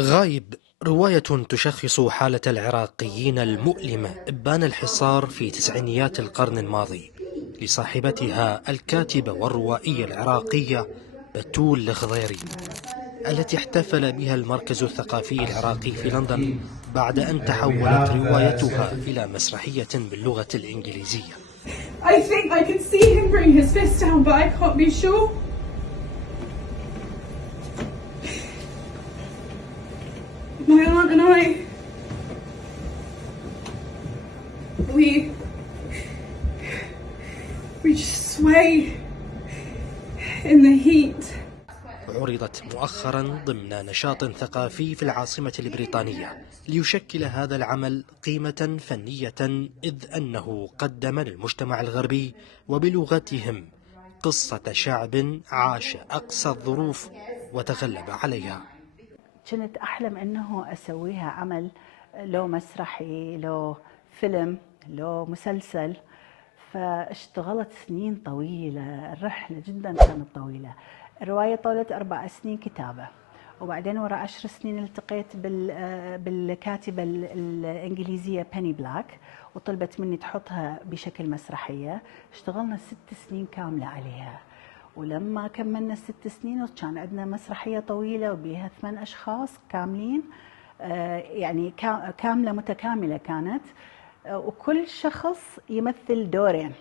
غايب، رواية تشخص حالة العراقيين المؤلمة إبان الحصار في تسعينيات القرن الماضي، لصاحبتها الكاتبة والروائية العراقية بتول الخضيري، التي احتفل بها المركز الثقافي العراقي في لندن بعد أن تحولت روايتها إلى مسرحية باللغة الإنجليزية. I think I can see him bring his fist down, but I can't be sure. My aunt and I, we just sway in the heat. عرضت مؤخرا ضمن نشاط ثقافي في العاصمة البريطانية، ليشكل هذا العمل قيمة فنية، إذ أنه قدم للمجتمع الغربي وبلغتهم قصة شعب عاش أقصى الظروف وتغلب عليها. كنت أحلم أنه أسويها عمل، لو مسرحي، لو فيلم، لو مسلسل. فاشتغلت سنين طويلة، الرحلة جدا كانت طويلة. الرواية طولت 4 سنين كتابة، وبعدين وراء 10 سنين التقيت بالكاتبة الإنجليزية بيني بلاك، وطلبت مني تحطها بشكل مسرحية. اشتغلنا 6 سنين كاملة عليها، ولما كملنا 6 سنين كان عندنا مسرحية طويلة وبيها 8 أشخاص كاملين، يعني كاملة متكاملة كانت، وكل شخص يمثل دورين.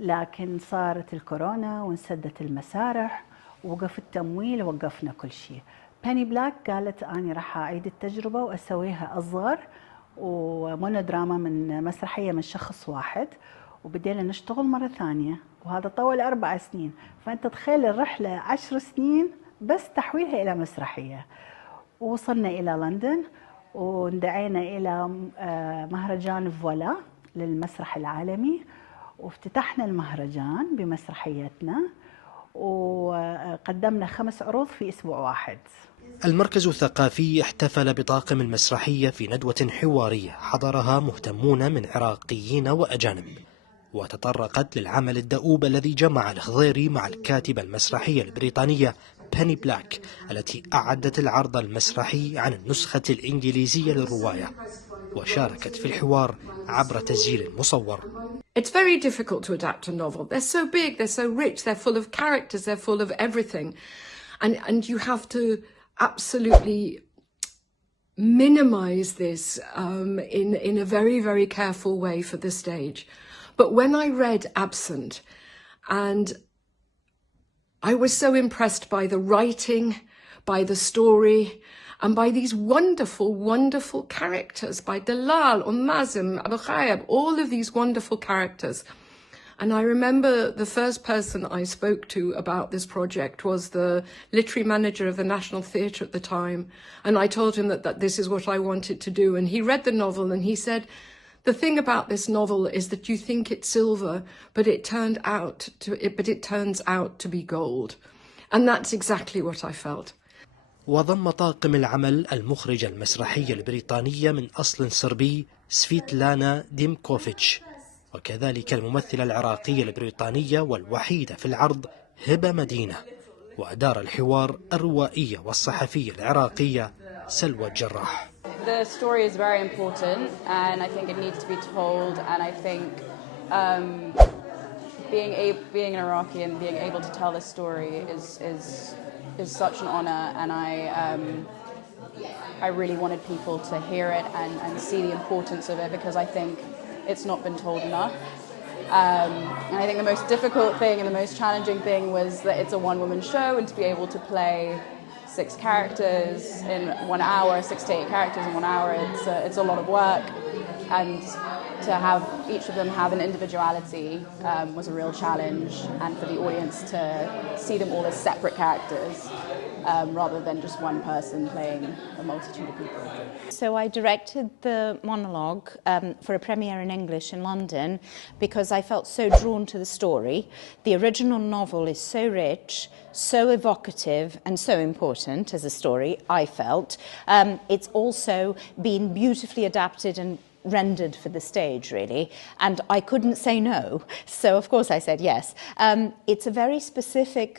لكن صارت الكورونا وانسدت المسارح ووقف التمويل ووقفنا كل شيء. بيني بلاك قالت أنا راح أعيد التجربة وأسويها أصغر ومونودراما من مسرحية من شخص واحد، وبدينا نشتغل مرة ثانية، وهذا طول 4 سنين. فأنت تخيل الرحلة 10 سنين بس تحويلها إلى مسرحية. ووصلنا إلى لندن واندعينا إلى مهرجان فولا للمسرح العالمي، وافتتحنا المهرجان بمسرحيتنا، وقدمنا 5 عروض في أسبوع واحد. المركز الثقافي احتفل بطاقم المسرحية في ندوة حوارية حضرها مهتمون من عراقيين وأجانب، وتطرقت للعمل الدؤوب الذي جمع الخضيري مع الكاتبة المسرحية البريطانية بيني بلاك، التي أعدت العرض المسرحي عن النسخة الإنجليزية للرواية، وشاركت في الحوار عبر تسجيل مصور. It's very difficult to adapt a novel. They're so big, they're so rich, they're full of characters, they're full of everything. And you have to absolutely minimize this in a very, very careful way for the stage. But when I read Absent, and I was so impressed by the writing, by the story, and by these wonderful, wonderful characters, by Dalal, Mazim, Abu Khayab, all of these wonderful characters. And I remember the first person I spoke to about this project was the literary manager of the National Theatre at the time. And I told him that this is what I wanted to do. And he read the novel and he said, the thing about this novel is that you think it's silver, but it turns out to be gold. And that's exactly what I felt. وضم طاقم العمل المخرجة المسرحية البريطانية من أصل صربي سفيتلانا ديمكوفيتش، وكذلك الممثلة العراقية البريطانية والوحيدة في العرض هبة مدينة، وأدار الحوار الروائية والصحفية العراقية سلوى الجراح. The story is very important and I think it needs to be told, and I think being an Iraqi and being able to tell this story is such an honor, and I really wanted people to hear it and see the importance of it, because I think it's not been told enough. And I think the most difficult thing and the most challenging thing was that it's a one-woman show, and to be able to play 6 characters in 1 hour, 6 to 8 characters in 1 hour, it's a lot of work, and to have each of them have an individuality was a real challenge, and for the audience to see them all as separate characters rather than just one person playing a multitude of people. So I directed the monologue for a premiere in English in London because I felt so drawn to the story. The original novel is so rich, so evocative and so important as a story, I felt. It's also been beautifully adapted and rendered for the stage, really, and I couldn't say no, so of course I said yes. It's a very specific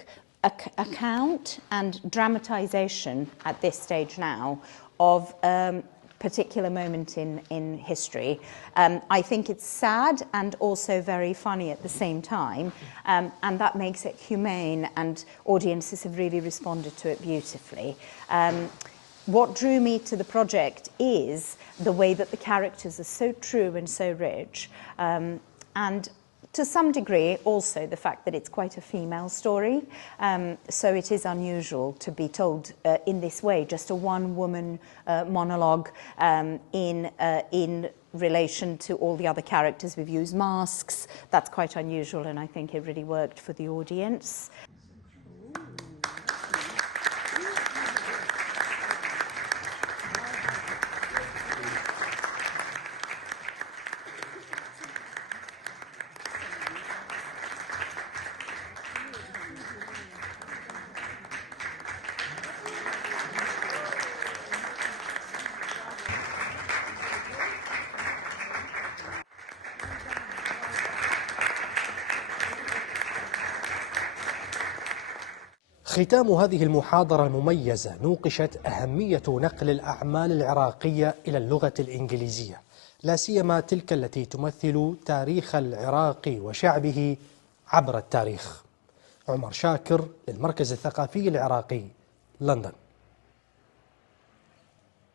account and dramatisation at this stage now of particular moment in history. I think it's sad and also very funny at the same time, and that makes it humane, and audiences have really responded to it beautifully. What drew me to the project is the way that the characters are so true and so rich, and to some degree also the fact that it's quite a female story, so it is unusual to be told in this way, just a one-woman monologue in relation to all the other characters. We've used masks. That's quite unusual, and I think it really worked for the audience. ختام هذه المحاضرة المميزة نوقشت أهمية نقل الأعمال العراقية إلى اللغة الإنجليزية، لا سيما تلك التي تمثل تاريخ العراق وشعبه عبر التاريخ. عمر شاكر للمركز الثقافي العراقي، لندن.